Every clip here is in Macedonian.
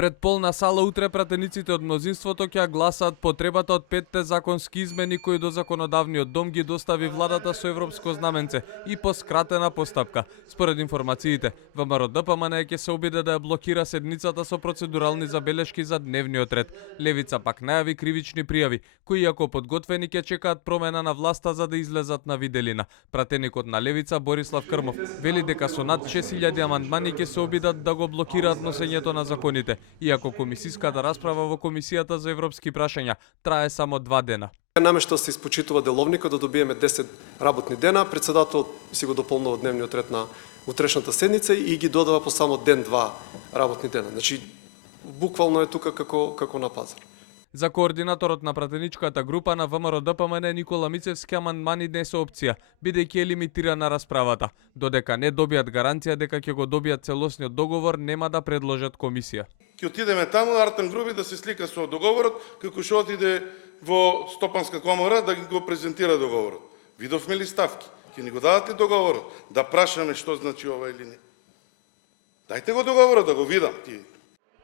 Пред полна сала утре пратениците од мнозинството ќе гласаат потребата од 5 законски измени кои до законодавниот дом ги достави владата со европско знаменце и по скратена постапка. Според информациите, ВМРО-ДПМН ќе се обиде да ја блокира седницата со процедурални забелешки за дневниот ред. Левица пак најави кривични пријави, кои ако подготвени ќе чекаат промена на власта за да излезат на виделина. Пратеникот на Левица Борислав Крмов вели дека со над 6000 амандмани ќе се обидат да го блокираат носењето на законите, иако комисиската расправа во Комисијата за европски прашања трае само 2 дена. Намешто се испочитува деловникот да добиеме 10 работни дена, председател си го дополнува дневниот ред на утрешната седница и ги додава по само ден-два работни дена. Значи, буквално е тука како на пазар. За координаторот на пратеничката група на ВМРО-ДПМН Никола Мицевски амандмани не се опција, бидејќи е лимитирана расправата. Додека не добијат гаранција дека ќе го добијат целосниот договор, нема да предложат комисија. Ќе отидеме таму Артем Груби да се слика со договорот, како што отиде во Стопанска комора да го презентира договорот. Видовме ли ставки? Ќе ни го дадат ли договорот? Да прашаме што значи ова или не. Дајте го договорот да го видам.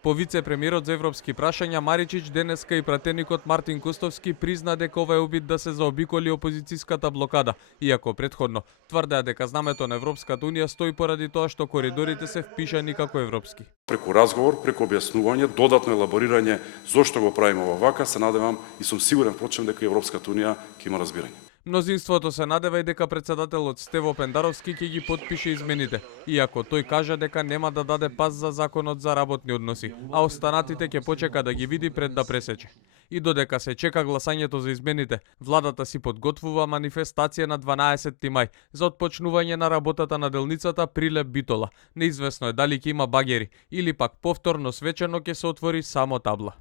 По вице-премиерот за европски прашања Маричич денеска и пратеникот Мартин Кустовски призна дека ова е обид да се заобиколи опозицијската блокада, иако претходно тврдеа дека знамето на Европската унија стои поради тоа што коридорите се впишани како европски. Преку разговор, преку објаснување, додатно елаборирање зошто го правиме вака, се надевам и сум сигурен впрочем дека Европската унија ќе има разбирање. Мнозинството се надева и дека председателот Стево Пендаровски ќе ги потпише измените, иако тој кажа дека нема да даде пас за законот за работни односи, а останатите ќе почека да ги види пред да пресече. И додека се чека гласањето за измените, владата си подготвува манифестација на 12 мај за отпочнување на работата на делницата Прилеп Битола. Неизвестно е дали ќе има багери или пак повторно свечено ќе се отвори само табла.